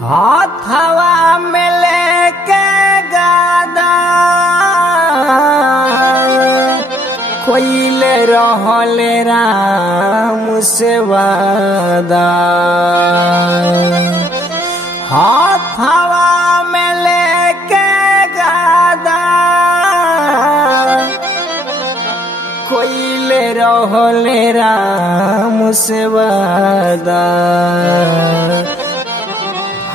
हाथवा में लेके गादा कोइले रहले राम से वादा। हाथवा में लेके गादा कोइले रहले राम से वादा।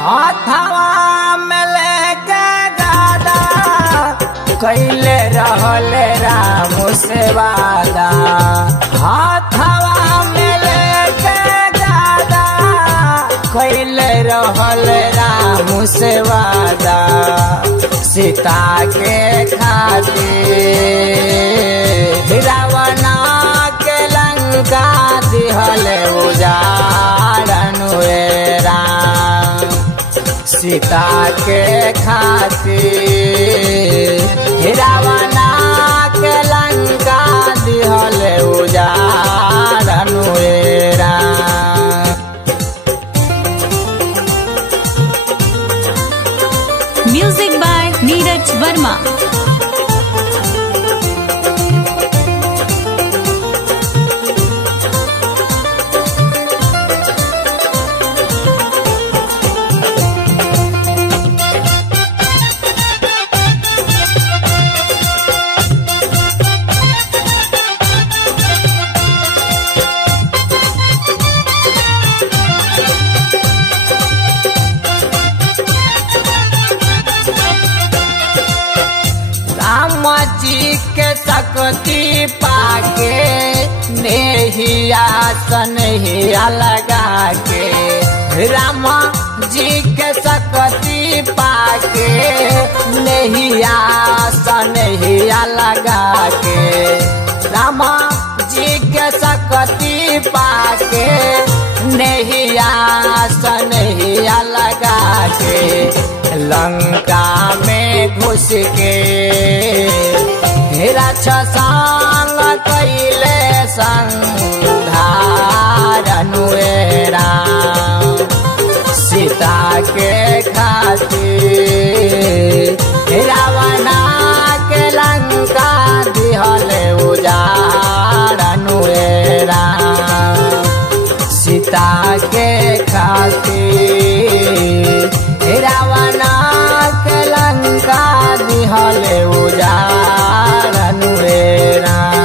हाथवा में लेके गादा कैले रहले राम से वादा। हाथवा में लेके गादा कैले रहले राम से वादा। सीता के खातिर रावणा के लंका दिहले उजाड़न राम। सीता के खातिर रावणा के लंका दिहले उजाड़न राम। Music by Neeraj Verma. राम जी के शक्ति पाके नेहिया सनहिया लगा के। राम जी के शक्ति पाके नेहिया सनहिया लगा के। राम जी के शक्ति पाके नेहिया सनहिया लगा के। लंका में घुस के राक्षसान कैले संधारण राम। सीता के खातिर रावणा के लंका दिहले उजाड़न राम। सीता के खातिर रावणा के लंका दिहले उजाड़न राम।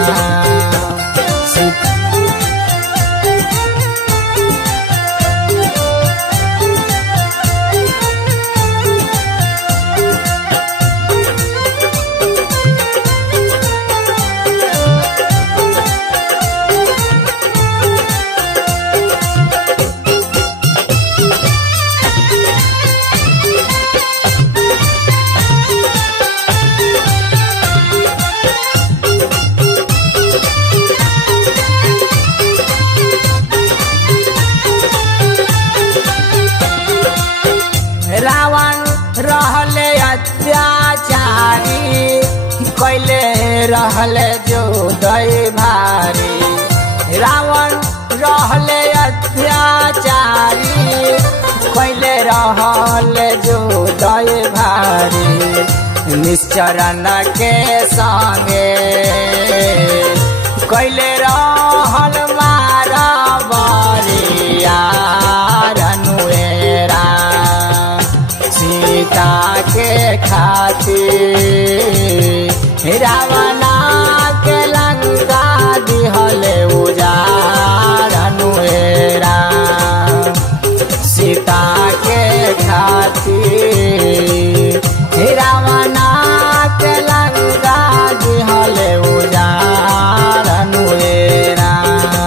रावण रहले अत्याचारी कैले रहले जो दई भारी। रावण रहले अत्याचारी कैले रहले जो दई भारी। निश्चरण के संगे कैले रहल मारा बरिया सीता के खातिर रावणा के लंका दिहले उजाड़न राम। सीता के खातिर रावणा के लंका दिहले उजाड़न राम।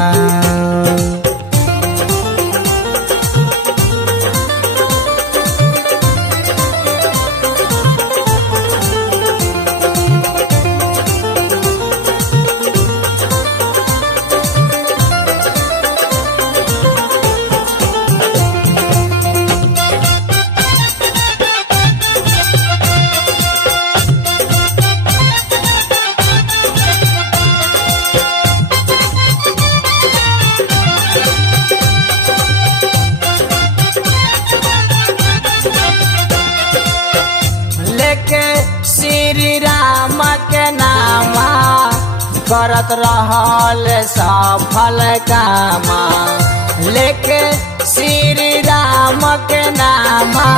करत रहल सफल कामा लेके श्री राम के नामा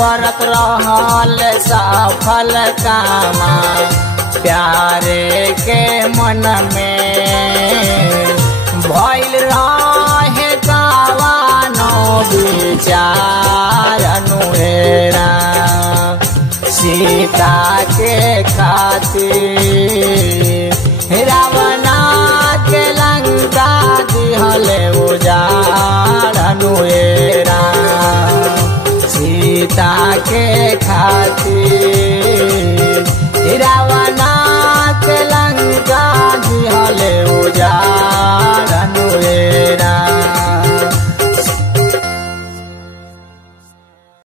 करत रहल सफल कामा प्यारे के मन में भइल रहे कावानो विचार अनुहेरा सीता के खातिर रावणा के लंका दिहले उजाड़ अनुहेरा सीता के